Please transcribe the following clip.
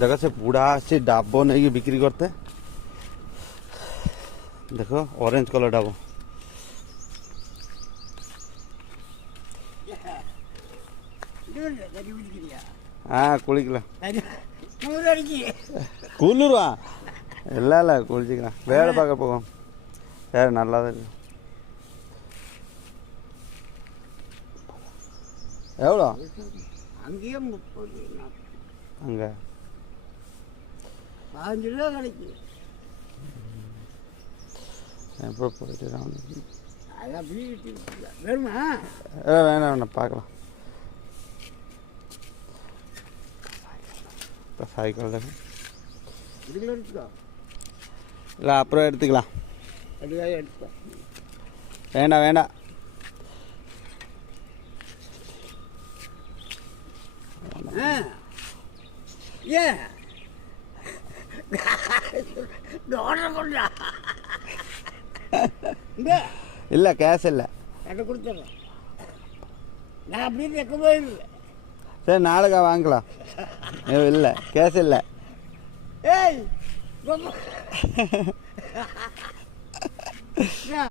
देखो से पूरा से डाबो नहीं बिक्री करते। देखो ऑरेंज कलर डाबो। குளிக்கலாம் குளிருவா இல்லை இல்லை குளிச்சிக்கலாம். வேலை பார்க்க போகும் வேறு நல்லா தான் இருக்கு. எவ்வளோ அங்கேயே 30 அங்கே 15 ரூபா கிடைக்கும். எப்போ போயிட்டு அதான் வேணுமா? வேணாம் வேணாம் பார்க்கலாம். இப்போ சைக்கிள் தான் எடுத்துக்கோ. இல்லை அப்புறம் எடுத்துக்கலாம். அதுக்காக எடுத்துக்கோ. வேண்டாம் வேண்டாம். ஏன் இல்லை கேஷ் இல்லை. எனக்கு கொடுத்துட்றேன். நான் அப்படியே வைக்க போயிடுறேன். சரி நாளைக்கா வாங்கலாம். இல்லை கேஷ் இல்லை. ஏய்